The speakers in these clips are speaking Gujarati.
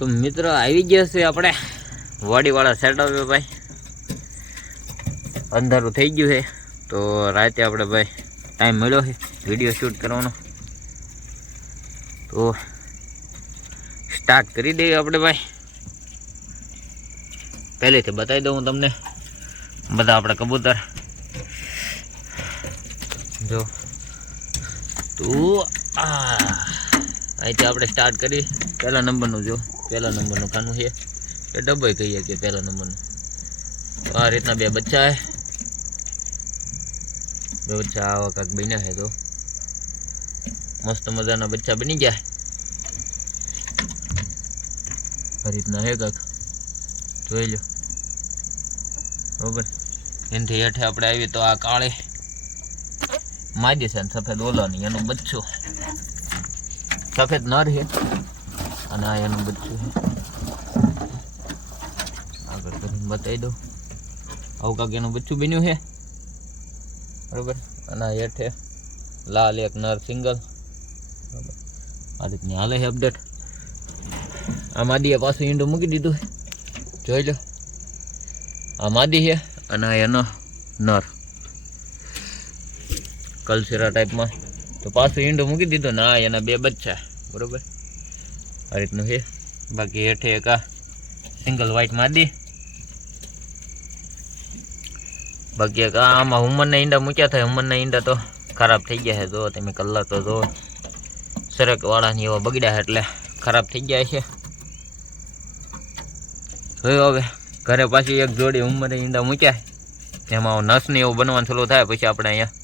તો મિત્ર આવી ગયા છે આપણે. વાડીવાળા સેટઅપ ભાઈ. અંધારું થઈ ગયું છે. તો રાતે આપણે ભાઈ ટાઈમ મળ્યો છે. વીડિયો શૂટ કરવાનો. તો સ્ટાર્ટ કરી દઈએ આપણે ભાઈ. પહેલેથી બતાવી દઉં હું તમને. બધા આપણા કબૂતર. જો. તો અહીંથી આપણે સ્ટાર્ટ કરી. પહેલા નંબરનું જો. પહેલા નંબરનું ખાનું છે. એ ડબ્બોય કહીએ કે પહેલા નંબરનું. આ રીતના બે બચ્ચા હે બે બચ્ચા આવા કાંક બન્યા છે તો. મસ્ત મજાના બચ્ચા બની ગયા. આ રીતના હે કાંક. જોઈ લો. બરોબર. એનાથી હેઠે આપણે આવીએ તો આ કાળે માજી છે સફેદ ઓલાની, એનો બચ્ચો. સફેદ નર છે. અને આ એનું છે. આગળ કરીને બતાવી દઉં. આવું કાંક એનું બચ્ચું બન્યું છે. બરોબર? અને હેઠે લાલ એક નર સિંગલ. આ રીતની હાલે છે અપડેટ આ માદીએ પાછું ઈંડું મૂકી દીધું છે. જોઈ લો. આ માદી છે અને એનો નર. કલસીરા ટાઈપમાં તો પાછું ઈંડું મૂકી દીધું ના એના બે બચ્ચા. બરોબર? આ રીતનું છે. બાકી હેઠે એક આ સિંગલ વ્હાઈટ માદી. બાકી એક આમાં હુમરના ઈંડા મૂક્યા થાય હુમરના ઈંડા તો ખરાબ થઈ ગયા છે. જો તમે કલર તો જો સરક વાળાની એવા બગડ્યા છે એટલે ખરાબ થઈ ગયા છે. જોયું હવે, ઘરે પાછી એક જોડી ઉંમરે ઈંડા મૂક્યા. એમાં નસ ને એવું બનવાનું ચાલુ થાય, પછી આપણે અહીંયા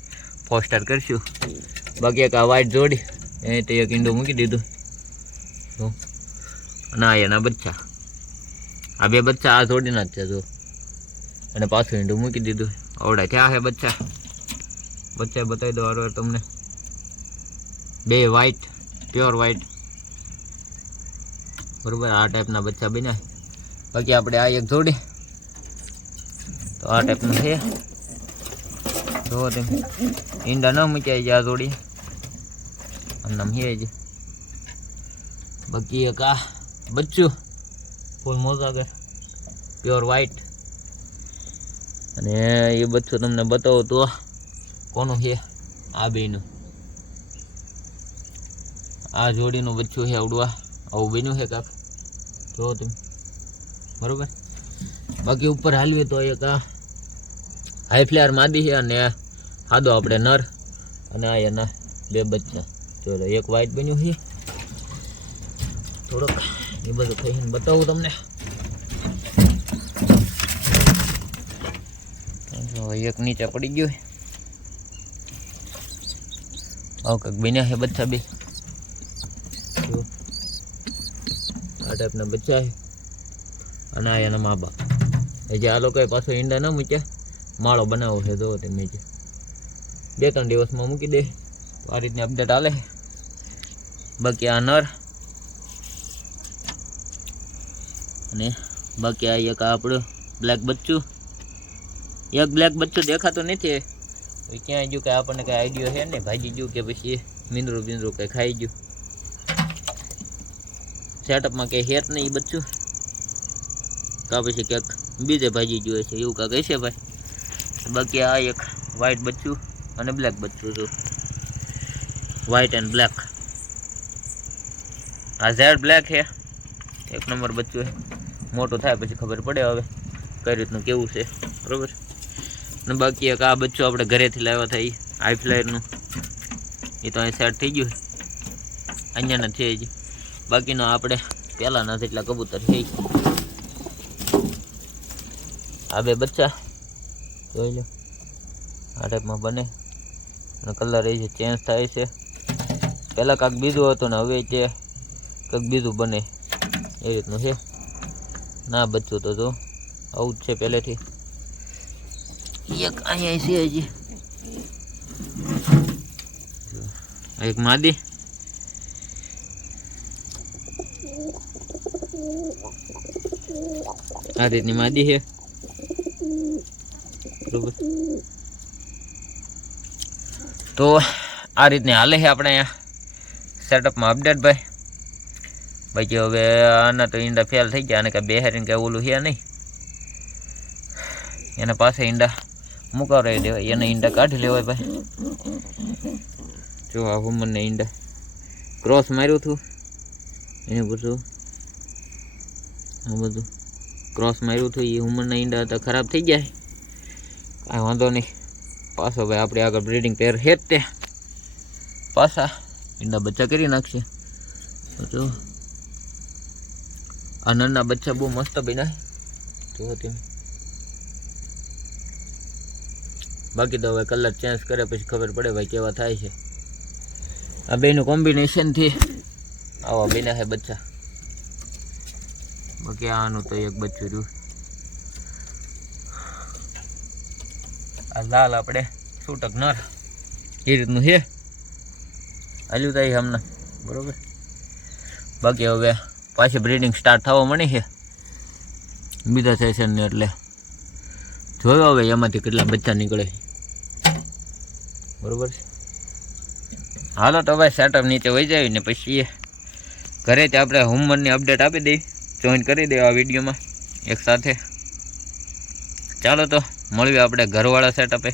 પોસ્ટર કરીશું. બાકી એક આ વાઈટ જોડી એ તો એક ઈંડું મૂકી દીધું. જો. આ એના બચ્ચા. આ બે બચ્ચા આ જોડીના જ છે, જો. અને પાછું ઈંડું મૂકી દીધું. આવડા ક્યાં છે બચ્ચા. બચ્ચા બતાવી દો વાર તમને. બે વ્હાઈટ પ્યોર વ્હાઈટ બરોબર, આ ટાઈપના બચ્ચા બન્યા. બાકી આપણે આ એક જોડી. તો આ ટાઈપનું છે. જો તેમ. ઈંડા ન મૂક્યા આ જોડી. આમ નામ છે બાકી એક આ બચ્ચું. ફૂલ મોજાગર પ્યોર વ્હાઈટ અને એ બચ્ચું તમને બતાવો તો કોનું છે? આ બેનું આ જોડીનું બચ્ચું છે આવડવા આવું બન્યું છે કાક? જો તમે. બરોબર? બાકી ઉપર હાલવી તો એક આ હાઈ ફ્લેયર માદી છે અને સાદો આપણે નર અને આ એના બે બચ્ચા. જો એક વ્હાઈટ બન્યું છે. થોડોક એ બધું થઈને બતાવું તમને. એક નીચે પડી ગયું. આવું કંઈક બન્યા છે બચ્ચા બે. આ ટાઈપના બચ્ચા છે. અને આ એના મા બાપ. એ જે આ લોકોએ પાછો ઈંડા ન મૂક્યા, માળો બનાવવો છે જો તે નીચે બે ત્રણ દિવસમાં મૂકી દે. આ રીતની અપડેટ આલે બાકી આ નર અને બાકી આ એક આ આપણું બ્લેક બચ્ચું. એક બ્લેક બચ્ચું દેખાતું નથી. હવે ક્યાંય ગયું કે આપણને કઈ આઈડિયો છે ને, ભાજી ગયું કે પછી મીંદરું બિંદરું કઈ ખાઈ ગયું. સેટઅપમાં કઈ હેત નહીં ઈ બચ્ચું. કા પછી ક્યાંક બીજે ભાજી ગયું છે, એવું કાંક હશે ભાઈ? બાકી આ એક વ્હાઈટ બચ્ચું અને બ્લેક બચ્ચું છું વ્હાઈટ એન્ડ બ્લેક આ ઝેડ બ્લેક છે. એક નંબર બચ્ચું છે. મોટું થાય પછી ખબર પડે હવે કઈ રીતનું કેવું છે. બરોબર? ને બાકી એક આ બચ્ચો આપણે ઘરેથી લાવ્યા હતા એ હાઈ ફ્લાયરનું એ તો અહીં સેટ થઈ ગયું અહીંયાના છે જ બાકીનો આપણે પહેલાંના જેટલા કબૂતર છે. આ બે બચ્ચા. જોઈ લો. આ ટાઈપમાં બને. અને કલર એ છે ચેન્જ થાય છે. પહેલાં કાંઈક બીજું હતું ને હવે તે કંઈક બીજું બને. એ રીતનું છે. ના બચ્ચું તો જો. આવું જ છે પહેલેથી. એક અહીંયા છે હજી. આ એક માદી. આ રીતની માદી છે. બરોબર. તો આ રીતની હાલે છે આપણે અહીંયા. સેટઅપમાં અપડેટ ભાઈ. બાકી હવે આના તો ઈંડા ફેલ થઈ ગયા અને કાંઈ બેહારીને કાંઈ ઓલું છે નહીં એના પાસે ઈંડા મુકાવરાઈ દેવાય એને ઈંડા કાઢી લેવાય ભાઈ જો આ હુમનને ઈંડા ક્રોસ માર્યું હતું એને બધું આ બધું ક્રોસ માર્યું હતું એ હુમનના ઈંડા હતા ખરાબ થઈ જાય કાંઈ વાંધો નહીં પાછો ભાઈ આપણે આગળ બ્રીડિંગ પેર હે જ તે પાછા ઈંડા બચ્ચા કરી નાખશે તો આ નાના બચ્ચા બહુ મસ્ત બન્યા જુઓ તમે. બાકી તો હવે કલર ચેન્જ કરે પછી ખબર પડે ભાઈ કેવા થાય છે. આ બેનું કોમ્બિનેશનથી આવા બન્યા છે બચ્ચા. બાકી આનું તો એક બચ્ચું રહ્યું. આ લાલ આપણે છૂટક નર. એ રીતનું છે. હાલ્યું થાય હમણાં. બરોબર? બાકી હવે પાછી બ્રીડિંગ સ્ટાર્ટ થવા મળી છે. બીજા સેશનને એટલે. જોયો હવે એમાંથી કેટલા બચ્ચા નીકળે. બરોબર છે? હાલો તો હવે સેટઅપ નીચે વહી જાય ને પછી એ ઘરેથી આપણે હોમવર્કની અપડેટ આપી દઈ. જોઈન કરી દઈએ આ વિડીયોમાં એક સાથે. ચાલો તો મળીએ આપણે ઘરવાળા સેટઅપે